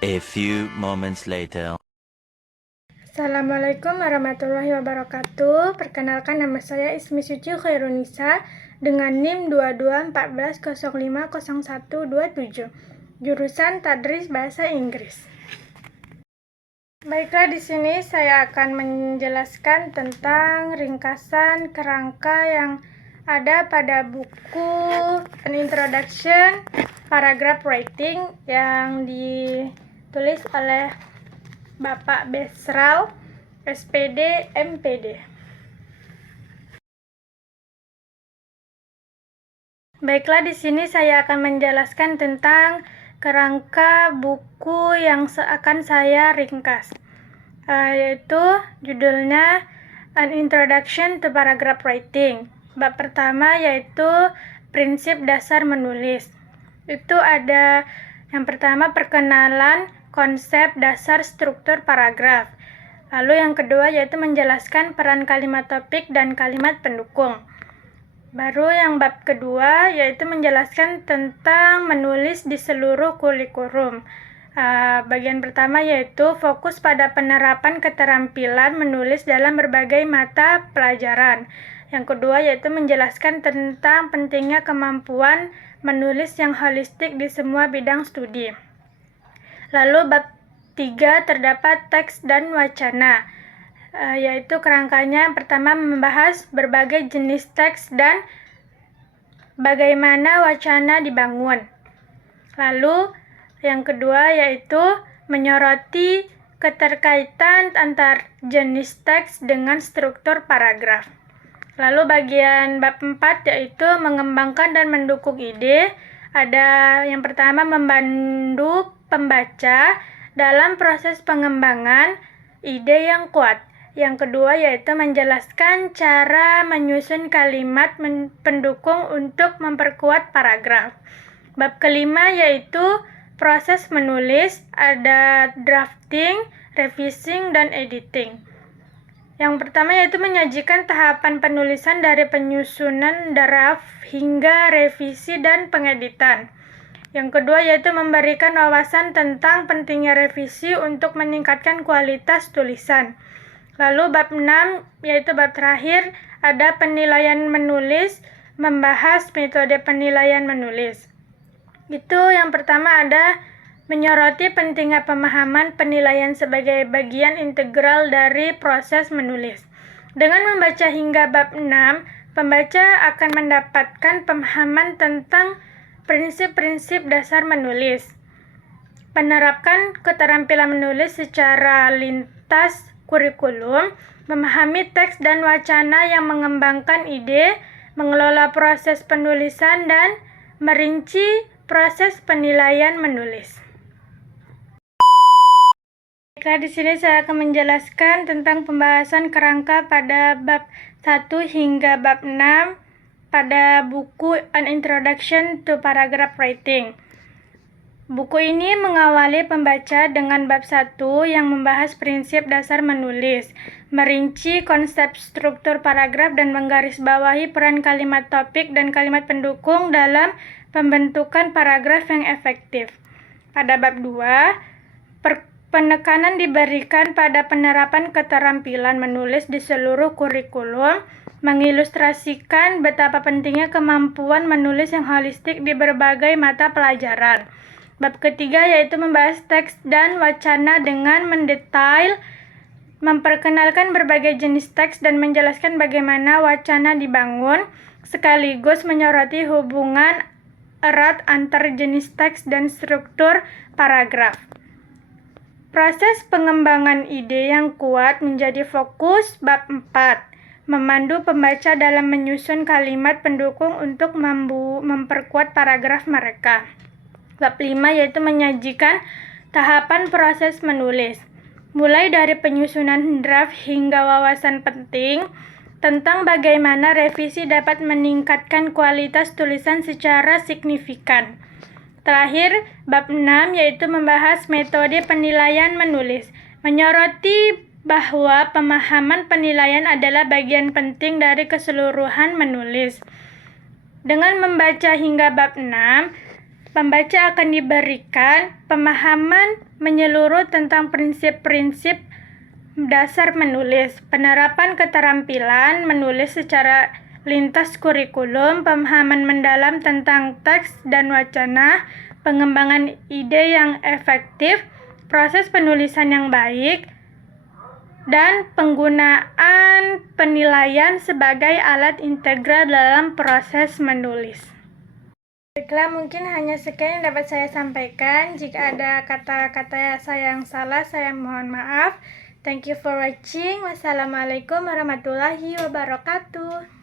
A few moments later. Assalamualaikum warahmatullahi wabarakatuh. Perkenalkan, nama saya Ismi Suci Khairunisa dengan NIM 2214050127, jurusan Tadris Bahasa Inggris. Baiklah, di sini saya akan menjelaskan tentang ringkasan kerangka yang ada pada buku An Introduction Paragraph Writing yang ditulis oleh Bapak Besral, SPD, MPD. Baiklah, di sini saya akan menjelaskan tentang kerangka buku yang akan saya ringkas, yaitu judulnya An Introduction to Paragraph Writing. Bab pertama yaitu prinsip dasar menulis. Itu ada yang pertama, perkenalan konsep dasar struktur paragraf. Lalu yang kedua yaitu menjelaskan peran kalimat topik dan kalimat pendukung. Baru yang bab kedua yaitu menjelaskan tentang menulis di seluruh kurikulum. Bagian pertama yaitu fokus pada penerapan keterampilan menulis dalam berbagai mata pelajaran. Yang kedua yaitu menjelaskan tentang pentingnya kemampuan menulis yang holistik di semua bidang studi. Lalu bab 3 terdapat teks dan wacana, yaitu kerangkanya yang pertama membahas berbagai jenis teks dan bagaimana wacana dibangun. Lalu yang kedua yaitu menyoroti keterkaitan antar jenis teks dengan struktur paragraf. Lalu bagian bab 4 yaitu mengembangkan dan mendukung ide. Ada yang pertama membantu pembaca dalam proses pengembangan ide yang kuat. Yang kedua yaitu menjelaskan cara menyusun kalimat pendukung untuk memperkuat paragraf. Bab kelima yaitu proses menulis, ada drafting, revising, dan editing. Yang pertama yaitu menyajikan tahapan penulisan dari penyusunan draft hingga revisi dan pengeditan. Yang kedua yaitu memberikan wawasan tentang pentingnya revisi untuk meningkatkan kualitas tulisan. Lalu bab 6 yaitu bab terakhir, ada penilaian menulis, membahas metode penilaian menulis. Itu yang pertama ada menyoroti pentingnya pemahaman penilaian sebagai bagian integral dari proses menulis. Dengan membaca hingga bab 6, pembaca akan mendapatkan pemahaman tentang prinsip-prinsip dasar menulis. Menerapkan keterampilan menulis secara lintas kurikulum, memahami teks dan wacana yang mengembangkan ide, mengelola proses penulisan, dan merinci proses penilaian menulis. Baiklah, di sini saya akan menjelaskan tentang pembahasan kerangka pada bab 1 hingga bab 6 pada buku An Introduction to Paragraph Writing. Buku ini mengawali pembaca dengan bab 1 yang membahas prinsip dasar menulis, merinci konsep struktur paragraf dan menggarisbawahi peran kalimat topik dan kalimat pendukung dalam pembentukan paragraf yang efektif. Pada bab 2, penekanan diberikan pada penerapan keterampilan menulis di seluruh kurikulum, mengilustrasikan betapa pentingnya kemampuan menulis yang holistik di berbagai mata pelajaran. Bab ketiga yaitu membahas teks dan wacana dengan mendetail, memperkenalkan berbagai jenis teks dan menjelaskan bagaimana wacana dibangun, sekaligus menyoroti hubungan erat antar jenis teks dan struktur paragraf. Proses pengembangan ide yang kuat menjadi fokus bab 4, memandu pembaca dalam menyusun kalimat pendukung untuk memperkuat paragraf mereka. Bab 5 yaitu menyajikan tahapan proses menulis, mulai dari penyusunan draft hingga wawasan penting tentang bagaimana revisi dapat meningkatkan kualitas tulisan secara signifikan. Terakhir, bab 6 yaitu membahas metode penilaian menulis, menyoroti bahwa pemahaman penilaian adalah bagian penting dari keseluruhan menulis. Dengan membaca hingga bab 6, Pembaca akan diberikan pemahaman menyeluruh tentang prinsip-prinsip dasar menulis, penerapan keterampilan menulis secara lintas kurikulum, pemahaman mendalam tentang teks dan wacana, pengembangan ide yang efektif, proses penulisan yang baik, dan penggunaan penilaian sebagai alat integral dalam proses menulis. Baiklah, mungkin hanya sekian yang dapat saya sampaikan. Jika ada kata-kata saya yang salah, saya mohon maaf. Thank you for watching. Wassalamualaikum warahmatullahi wabarakatuh.